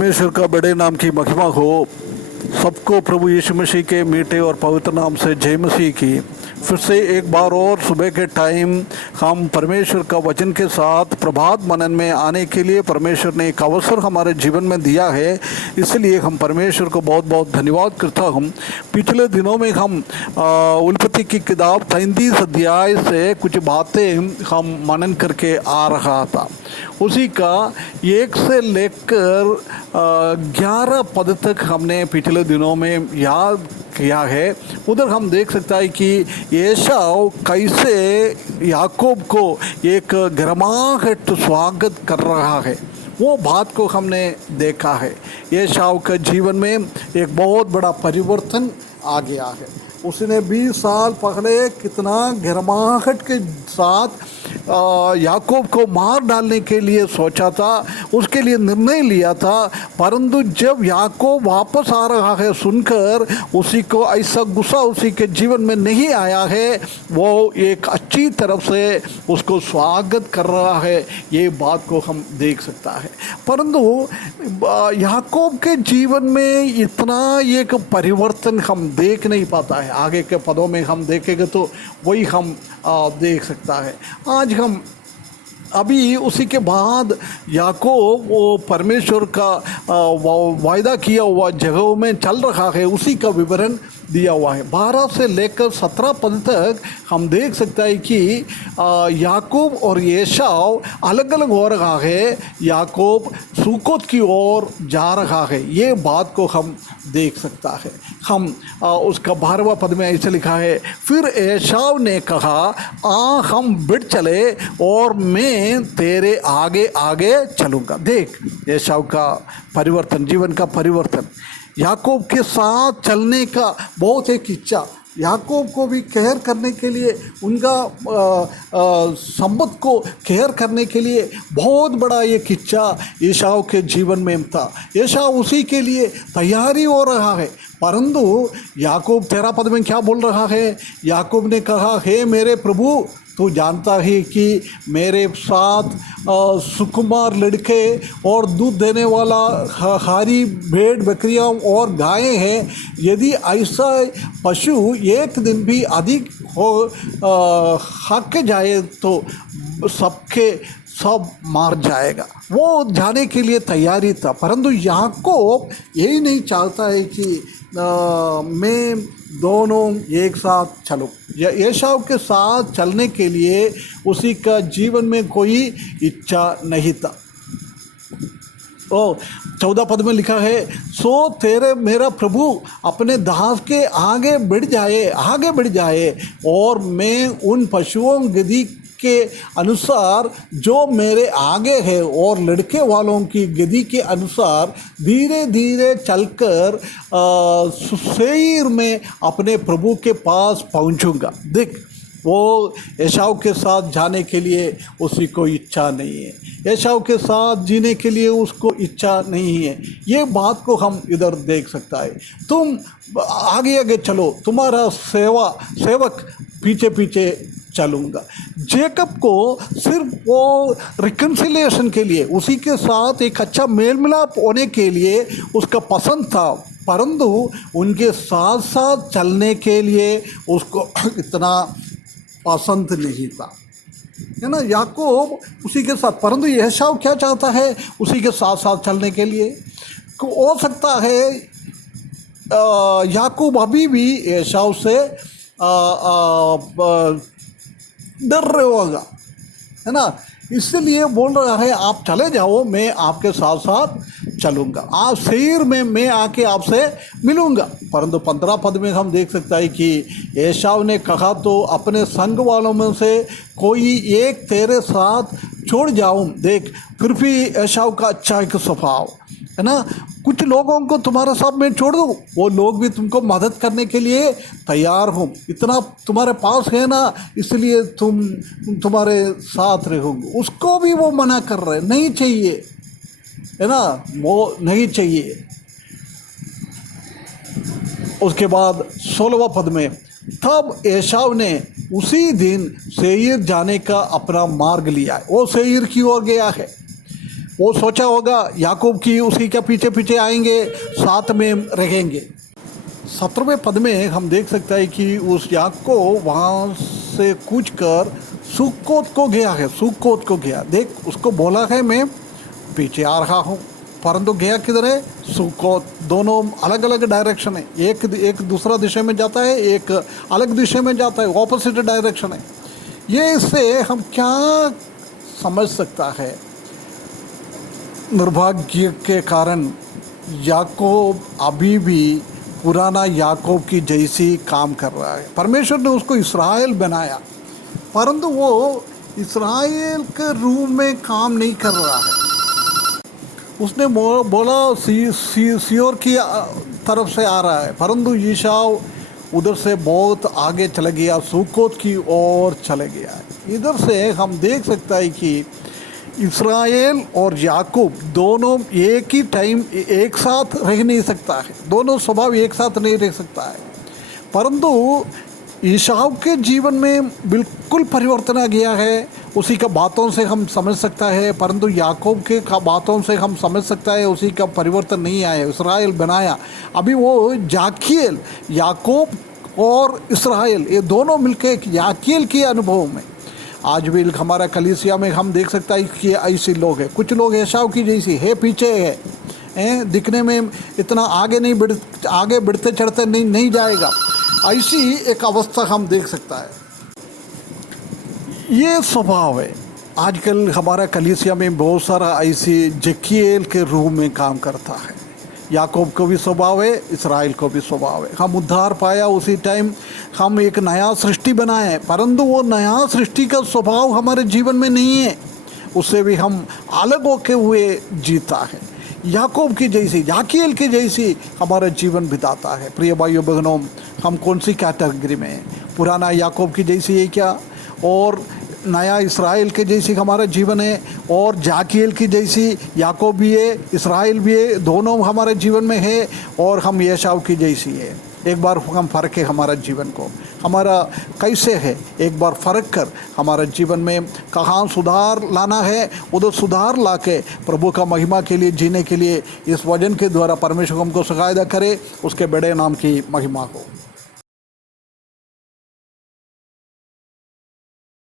परमेश्वर का बड़े नाम की महिमा हो। सबको प्रभु यीशु मसीह के मीठे और पवित्र नाम से जय मसीह की। फिर से एक बार और सुबह के टाइम हम परमेश्वर का वचन के साथ प्रभात मनन में आने के लिए परमेश्वर ने एक अवसर हमारे जीवन में दिया है, इसलिए हम परमेश्वर को बहुत बहुत धन्यवाद करता हूँ। पिछले दिनों में हम उत्पत्ति की किताब 33 अध्याय से कुछ बातें हम मनन करके आ रहा था। उसी का 1 से लेकर 11 पद तक हमने पिछले दिनों में याद किया है। उधर हम देख सकता है कि एसाव कैसे याकूब को एक गर्माहट स्वागत कर रहा है, वो बात को हमने देखा है। एसाव के जीवन में एक बहुत बड़ा परिवर्तन आ गया है। उसने 20 साल पहले कितना गर्माहट के साथ याकूब को मार डालने के लिए सोचा था, उसके लिए निर्णय लिया था, परंतु जब याकूब वापस आ रहा है सुनकर उसी को ऐसा गुस्सा उसी के जीवन में नहीं आया है। वो एक अच्छी तरफ से उसको स्वागत कर रहा है, ये बात को हम देख सकता है। परंतु याकूब के जीवन में इतना एक परिवर्तन हम देख नहीं पाता है। आगे के पदों में हम देखेंगे तो वही हम देख सकता है। आज हम अभी उसी के बाद याकूब वो परमेश्वर का वायदा किया हुआ जगहों में चल रहा है, उसी का विवरण दिया हुआ है। 12 से लेकर 17 पद तक हम देख सकते हैं कि याकूब और एसाव अलग अलग हो रहा है। याकूब सुकोत की ओर जा रहा है, ये बात को हम देख सकता है। हम उसका 12वां पद में ऐसे लिखा है, फिर एसाव ने कहा, हम बढ़ चले और मैं तेरे आगे आगे चलूँगा। देख एसाव का परिवर्तन, जीवन का परिवर्तन। याकूब के साथ चलने का बहुत एक इच्छा, याकूब को भी केयर करने के लिए, उनका संपत्ति को केयर करने के लिए बहुत बड़ा एक इच्छा एसाव के जीवन में था। एसाव उसी के लिए तैयारी हो रहा है, परंतु याकूब 13 पद में क्या बोल रहा है? याकूब ने कहा, हे मेरे प्रभु, तू जानता है कि मेरे साथ सुकुमार लड़के और दूध देने वाला हारी भेड़ बकरियां और गायें हैं। यदि ऐसा पशु एक दिन भी अधिक हो हक जाए तो सबके सब मार जाएगा। वो जाने के लिए तैयारी था, परंतु याकूब यही नहीं चाहता है कि मैं दोनों एक साथ चलूं। एसाव के साथ चलने के लिए उसी का जीवन में कोई इच्छा नहीं था। 14 पद में लिखा है, सो तेरे मेरा प्रभु अपने दास के आगे बढ़ जाए और मैं उन पशुओं गदही के अनुसार जो मेरे आगे है और लड़के वालों की गदही के अनुसार धीरे धीरे चलकर सेईर में अपने प्रभु के पास पहुंचूंगा। देख, वो एसाव के साथ जाने के लिए उसी को इच्छा नहीं है, एसाव के साथ जीने के लिए उसको इच्छा नहीं है। ये बात को हम इधर देख सकता है। तुम आगे आगे चलो, तुम्हारा सेवक पीछे पीछे चलूँगा। जेकब को सिर्फ वो रिकन्सिलिएशन के लिए, उसी के साथ एक अच्छा मेल मिलाप होने के लिए उसका पसंद था, परंतु उनके साथ साथ चलने के लिए उसको इतना पसंद नहीं था, है ना। याकूब उसी के साथ, परंतु एसाव क्या चाहता है? उसी के साथ साथ चलने के लिए। हो सकता है याकूब अभी भी एसाव से डर रहे होगा, है ना। इसलिए बोल रहा है, आप चले जाओ, मैं आपके साथ साथ चलूँगा, आप सेईर में मैं आके आपसे मिलूँगा। परंतु 15 पद में हम देख सकता है कि एसाव ने कहा, तो अपने संग वालों में से कोई एक तेरे साथ छोड़ जाऊँ। देख, फिर भी एसाव का अच्छा एक स्वभाव है ना, कुछ लोगों को तुम्हारे साथ मैं छोड़ दूँ, वो लोग भी तुमको मदद करने के लिए तैयार हो, इतना तुम्हारे पास है ना, इसलिए तुम्हारे साथ रहोगे। उसको भी वो मना कर रहे, नहीं चाहिए, है ना, वो नहीं चाहिए। उसके बाद 16वां पद में, तब एसाव ने उसी दिन सेईर जाने का अपना मार्ग लिया है। वो सेईर की ओर गया है। वो सोचा होगा याकूब की उसी के पीछे पीछे आएंगे, साथ में रहेंगे। 17वें पद में हम देख सकते हैं कि उस याकूब वहाँ से कूच कर सुक्कोत को गया है, सुक्कोत को गया। देख, उसको बोला है मैं पीछे आ रहा हूँ, परंतु गया किधर है? सुक्कोत। दोनों अलग अलग डायरेक्शन है, एक दूसरा दिशा में जाता है, एक अलग दिशा में जाता है, ऑपोजिट डायरेक्शन है। ये इससे हम क्या समझ सकता है? निर्भाग्य के कारण याकूब अभी भी पुराना याकूब की जैसी काम कर रहा है। परमेश्वर ने उसको इस्राएल बनाया, परंतु वो इस्राएल के रूप में काम नहीं कर रहा है। उसने बोला सियोर की तरफ से आ रहा है, परंतु ईसाव उधर से बहुत आगे चला गया, सुक्कोत की ओर चले गया। इधर से हम देख सकते हैं कि इस्राएल और याकूब दोनों एक ही टाइम एक साथ रह नहीं सकता है, दोनों स्वभाव एक साथ नहीं रह सकता है। परंतु ईसाव के जीवन में बिल्कुल परिवर्तन आ गया है, उसी का बातों से हम समझ सकता है, परंतु याकूब के बातों से हम समझ सकता है उसी का परिवर्तन नहीं आया। इस्राएल बनाया, अभी वो जाकील, याकूब और इस्राएल ये दोनों मिलकर एक याकील के अनुभव में आज भी हमारा कलीसिया में हम देख सकते हैं कि ऐसे लोग हैं। कुछ लोग एसाव की जैसी है, पीछे है, दिखने में इतना आगे बढ़ते चढ़ते नहीं जाएगा, ऐसी एक अवस्था हम देख सकता है। ये स्वभाव है। आजकल हमारा कलीसिया में बहुत सारा ऐसे जकीएल के रूप में काम करता है। याकूब को भी स्वभाव है, इस्राएल को भी स्वभाव है। हम उद्धार पाया उसी टाइम हम एक नया सृष्टि बनाए, परंतु वो नया सृष्टि का स्वभाव हमारे जीवन में नहीं है, उससे भी हम अलग होके हुए जीता है। याकूब की जैसी, याकीएल की जैसी हमारा जीवन बिताता है। प्रिय भाइयों बहनों, हम कौन सी कैटेगरी में हैं? पुराना याकूब की जैसी है क्या, और नया इस्राएल के जैसी हमारा जीवन है, और जाकीएल की जैसी याकूब भी है, इस्राएल भी है, दोनों हमारे जीवन में है, और हम एसाव की जैसी है। एक बार हम फ़र्क है हमारा जीवन को, हमारा कैसे है, एक बार फ़र्क कर हमारा जीवन में कहाँ सुधार लाना है, उधर सुधार ला के प्रभु का महिमा के लिए जीने के लिए इस वचन के द्वारा परमेश्वर हमको सहायता करे। उसके बड़े नाम की महिमा हो।